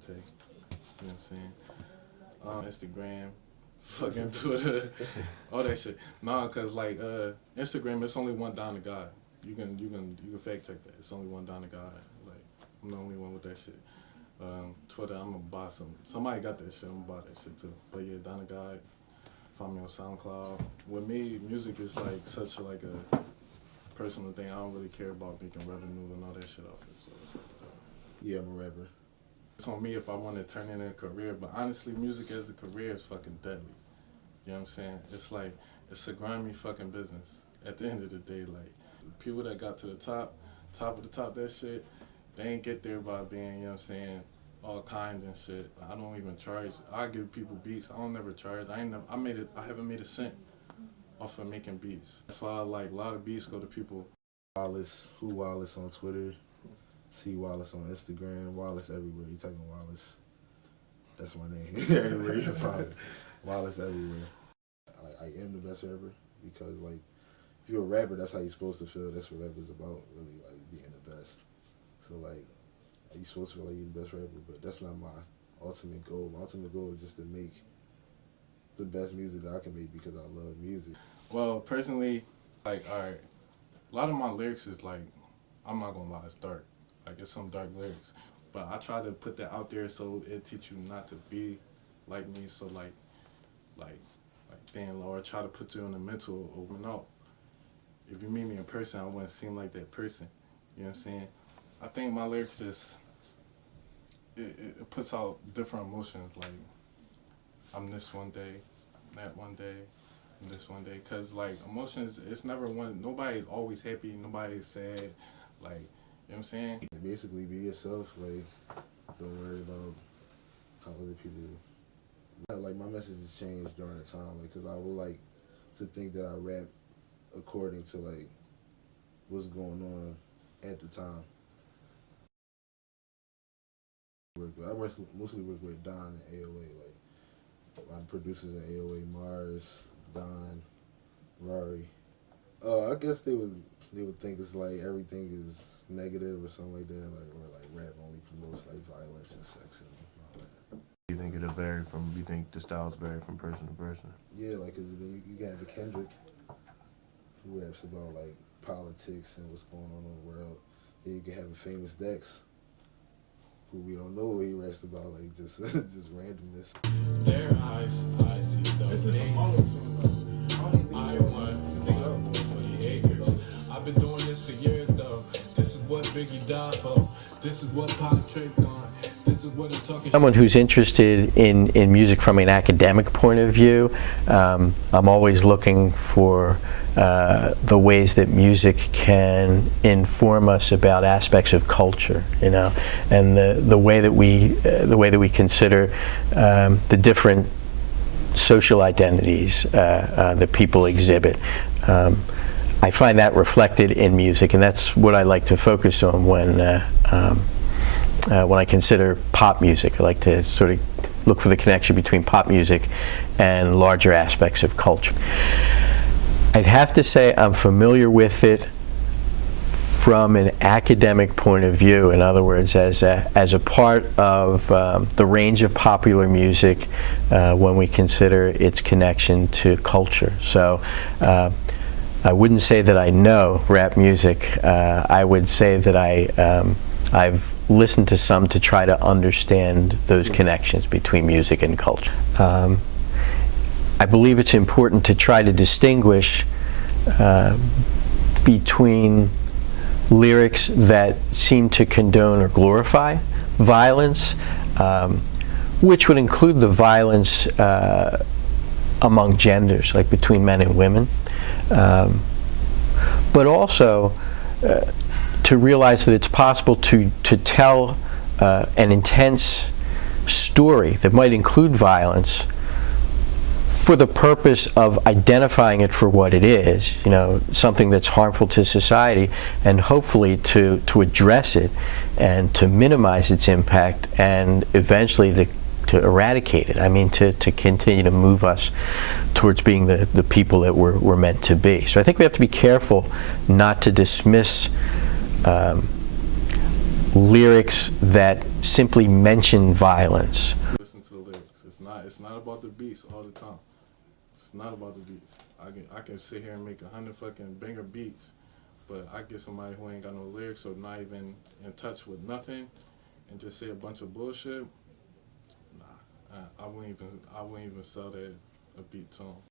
Devontae. You know what I'm saying? Instagram, fucking Twitter, all that shit. Nah, cause like Instagram, it's only one Don the God. You can fact check that. It's only one Don the God. Like I'm the only one with that shit. Twitter, I'm gonna buy some. Somebody got that shit. I'm gonna buy that shit too. But yeah, Don the God. Find me on SoundCloud. With me, music is like such like a personal thing. I don't really care about making revenue and all that shit off it. So it's like, yeah, I'm a rapper. it's on me if I want to turn it into a career. But honestly, music as a career is fucking deadly. You know what I'm saying? It's like, it's a grimy fucking business. At the end of the day, like, people that got to the top of the top, that shit, they ain't get there by being, you know what I'm saying, all kind and shit. I don't even charge. I give people beats. I don't never charge. I haven't made a cent off of making beats. That's why like a lot of beats go to people. Wallace, Who Wallace on Twitter, C Wallace on Instagram, Wallace everywhere. You type in Wallace, that's my name. Everywhere you can find it. Wallace everywhere. I am the best rapper because like if you're a rapper, that's how you're supposed to feel. That's what rapper's about, really, like being the best. So like you're supposed to feel like you're the best rapper, but that's not my ultimate goal. My ultimate goal is just to make the best music that I can make because I love music. Well, personally, like, alright, a lot of my lyrics is like, I'm not gonna lie, it's dark. Like, it's some dark lyrics. But I try to put that out there so it teach you not to be like me. So like damn, or try to put you in the mental open out. If you meet me in person, I wouldn't seem like that person. You know what I'm saying? I think my lyrics just, it puts out different emotions. Like, I'm this one day, that one day, and this one day. Cause like emotions, it's never one, nobody's always happy, nobody's sad. Like, you know what I'm saying? Basically be yourself, like, don't worry about how other people, like my message has changed during the time, like, cause I would like to think that I rap according to like what's going on at the time. I mostly work with Don and AOA, like my producers in AOA, Mars, Don, Rari. I guess they would think it's like everything is negative or something like that, like, or like rap only promotes like violence and sex and all that. You think it'll vary from? You think the styles vary from person to person? Yeah, like 'cause then you can have a Kendrick who raps about like politics and what's going on in the world. Then you can have a Famous Dex who we don't know what he raps about, like just randomness. Their eyes, I see the thing. I want for the acres. I've been doing this for years though. This is what Biggie died for. This is what Pop tripped on. This is what I'm talking. Someone who's interested in music from an academic point of view, I'm always looking for the ways that music can inform us about aspects of culture, you know, and the way that we consider the different social identities that people exhibit. I find that reflected in music, and that's what I like to focus on when I consider pop music. I like to sort of look for the connection between pop music and larger aspects of culture. I'd have to say I'm familiar with it from an academic point of view. In other words, as a part of the range of popular music when we consider its connection to culture. So I wouldn't say that I know rap music. I would say that I've listened to some to try to understand those connections between music and culture. I believe it's important to try to distinguish between lyrics that seem to condone or glorify violence, which would include the violence among genders, like between men and women, but also to realize that it's possible to tell an intense story that might include violence for the purpose of identifying it for what it is, you know, something that's harmful to society, and hopefully to address it and to minimize its impact and eventually to eradicate it. I mean, to continue to move us towards being the people that we're meant to be. So I think we have to be careful not to dismiss lyrics that simply mention violence. Listen to the lyrics. It's not about the beats all the time. It's not about the beats. I can sit here and make 100 fucking banger beats, but I get somebody who ain't got no lyrics or not even in touch with nothing, and just say a bunch of bullshit. Nah, I wouldn't even sell that a beat to 'em.